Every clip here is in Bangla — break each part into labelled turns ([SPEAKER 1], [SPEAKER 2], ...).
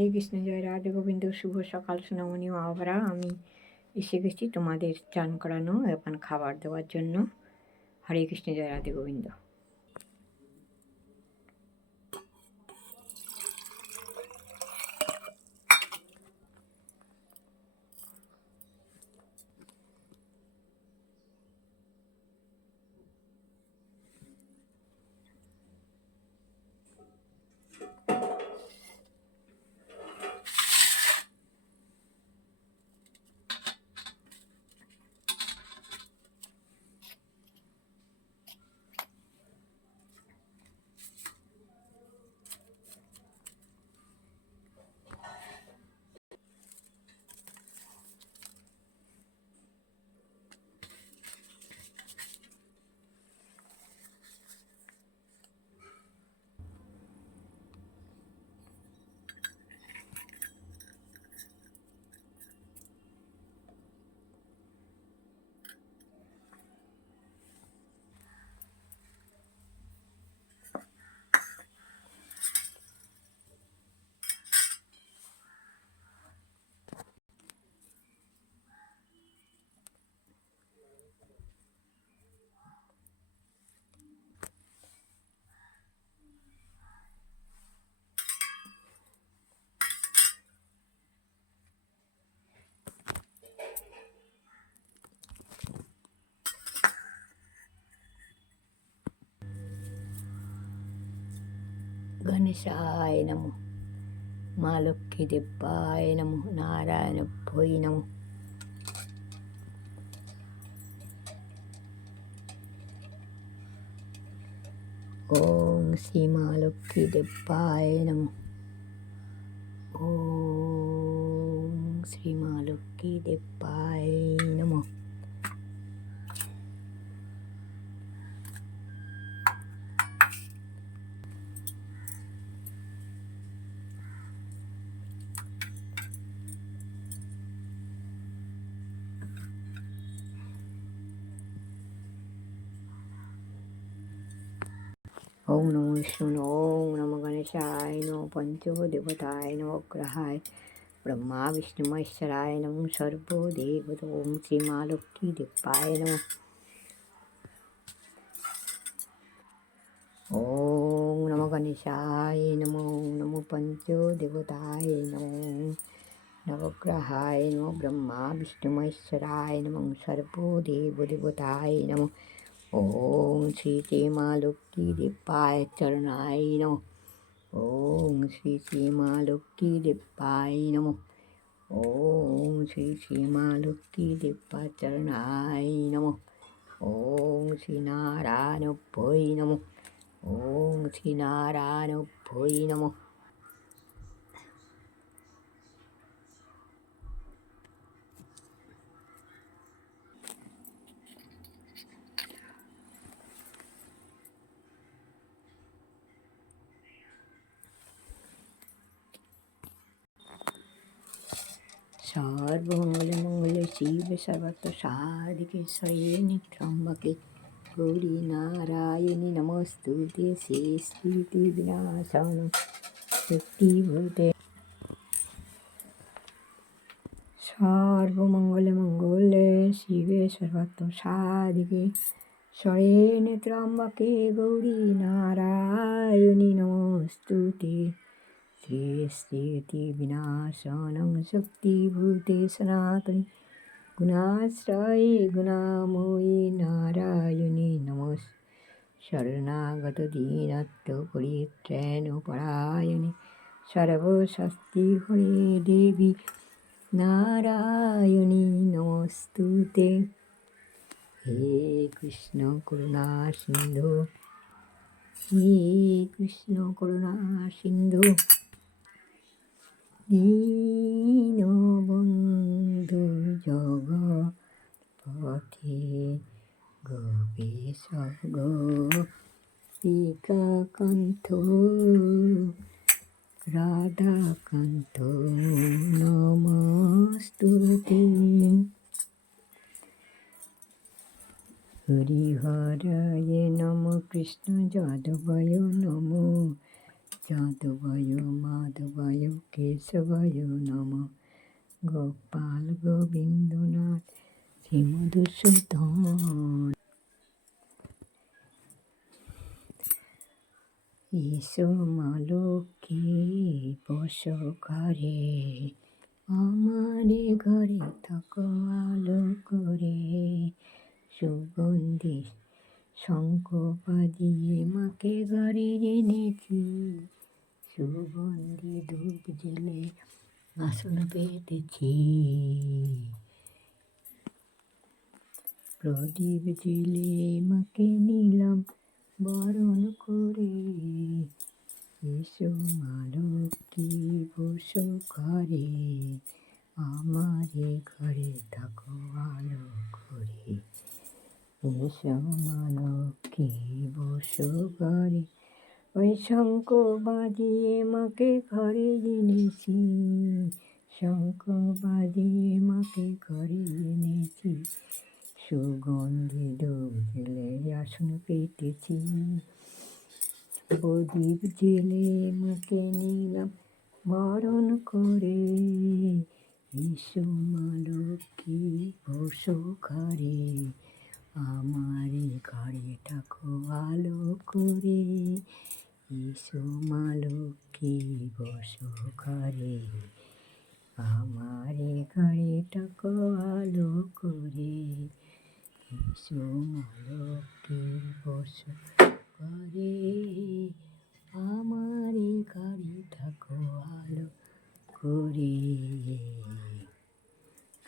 [SPEAKER 1] হে কৃষ্ণ জয় রাধে গোবিন্দ শুভ সকাল সোনামণি মাবরা আমি এসে গেছি তোমাদের চান করানো এখন খাবার দেওয়ার জন্য হরে কৃষ্ণ জয় রাধে গোবিন্দ
[SPEAKER 2] గణేశాయ నము మా లొక్కి దిబ్బాయ నము నారాయణ పోయి నము ఓం శ్రీ మా లొక్కి దిబ్బాయ నము ఓం శ్రీ మా లొక్కి దిబ్బాయ నమో ওম নমো বিষ্ণু ওম নম গণেশায় নম পঞ্চদেবতায় নমগ্রহায় ব্রহ্মা বিষ্ণুমৈশ্বরায় নম সর্বদেবত ওম শ্রীমা লক্ষ্মী দেবায় নম ওম নম গণেশায় নম নম পঞ্চদেবতায় নম नवग्रहाय नमो ब्रह्मा विष्णुमहेश्वराय नमः सर्वदेवदेवताय नमः ॐ श्रीचेमालोक्तिरिप्पाय चरणाय नमः ॐ श्रीचेमालोक्तिरिप्पाय नमः ॐ श्रीचेमालोक्तिरिप्पा चरणाय नमः ॐ श्रीनारायणभ्यै नमः ॐ श्रीनारायणभ्यै नमः সর্বমঙ্গলে মঙ্গলে শিব সর্বত্র সাধিকে শয়নি ত্রম্বকে গৌরী নারায়ণী নমস্তু শেষীতি বিনাশন শক্তিভূতে সর্বমঙ্গলে মঙ্গলে শিবে সর্বত্র সাধিকে শয়নে ত্রম্বকে গৌরী নারায়ণী নমস্তুতে श्रीस्त्रीतिविनाशानं शक्तिभूते सनातनि गुणाश्रये गुणामोयि नारायणि नमः शरणागतदीनत्वपरित्रयणपरायणे सर्वशस्ति हरे देवि नारायणि नमस्तु ते হে কৃষ্ণ করুণা সিন্ধু হে কৃষ্ণ করুণা সিন্ধু দীনবন্ধু জগৎপথে গোপেশগ টিকাকান্ত রাধাকান্ত নমস্তুতি হরিহরায় নম কৃষ্ণ যাদবায় নমঃ যাদবায় মাধবায় কেশবায় নম গোপাল গোবিন্দনাথ শ্রীমধুসূদন এসো মালকে বস ঘরে আমারে ঘরে থাকো আলো করে সুগন্ধি শঙ্খ বাজিয়ে মাকে ঘরে এনেছি সুগন্ধি ধূপ জেলে বাসন পেতেছি প্রদীপ জেলে মাকে নিলাম বরণ করে এসো মালকী বসো ঘরে আমার ঘরে থাকো আলো করে এসো মালকী বসো ঘরে ওই শঙ্খ বাজিয়ে মাকে ঘরে এনেছি শঙ্খ বাজিয়ে মাকে ঘরে এনেছি সুগন্ধি ডোব জেলে আসন পেতেছি প্রদীপ জেলে মাকে নিলাম বরণ করে এসো মা ঘরে আমার ঘরে থাকো আলো করে এসো মা লক্ষ্মী বসো ঘরে আমার ঘরে টাকো আলো করে এসো মা লক্ষ্মী বসো ঘরে আমার ঘরে টাকো আলো করে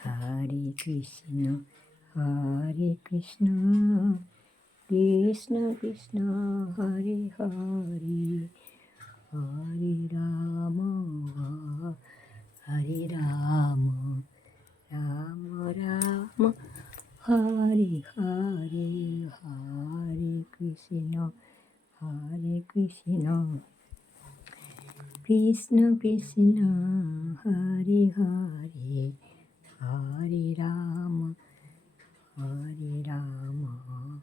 [SPEAKER 2] হরে কৃষ্ণ হরে Krishna Krishna Krishna Hari, Hari, Hari, Rama Hari, Rama Rama Rama Hari, Hari, Hari, Krishna Hari, Krishna Krishna Krishna Hari, Hari, Hari, Rama Hari, Rama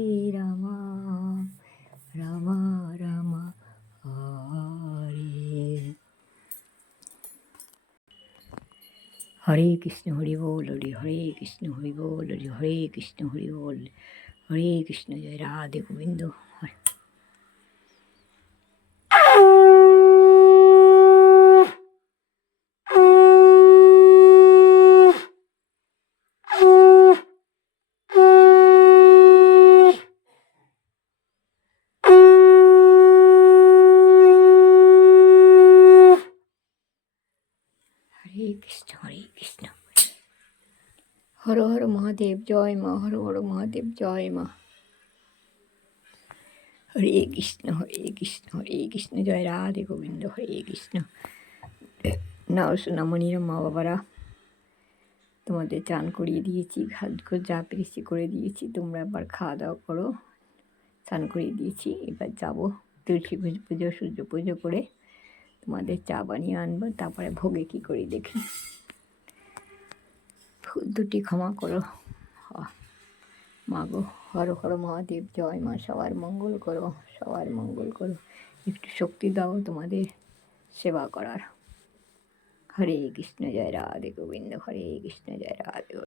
[SPEAKER 1] হরে কৃষ্ণ হরি বল হরি হরে কৃষ্ণ হরি বল হরি হরে কৃষ্ণ হরি বল হরে কৃষ্ণ জয় রাধে গোবিন্দ কৃষ্ণ হরে কৃষ্ণ হর হর মহাদেব জয় মা হর হর মহাদেব জয় মা হরে কৃষ্ণ হরে কৃষ্ণ হরে কৃষ্ণ জয় রাধে গোবিন্দ হরে কৃষ্ণ নাও সোনামণিরা মা বাবারা তোমাদের চান করিয়ে দিয়েছি ঘাট যা পেরেছি করে দিয়েছি তোমরা একবার খাওয়া দাওয়া করো চান করিয়ে দিয়েছি এবার যাবো তুলসী পুজো সূর্য পুজো করে তোমাদের চা বানিয়ে আনবো তারপরে ভোগে কি করি দেখি দুটি ক্ষমা করো মাগো হর হর মহাদেব জয় মা সবার মঙ্গল করো সবার মঙ্গল করো একটু শক্তি দাও তোমাদের সেবা করার হরে কৃষ্ণ জয় রাধে গোবিন্দ হরে কৃষ্ণ জয় রাধে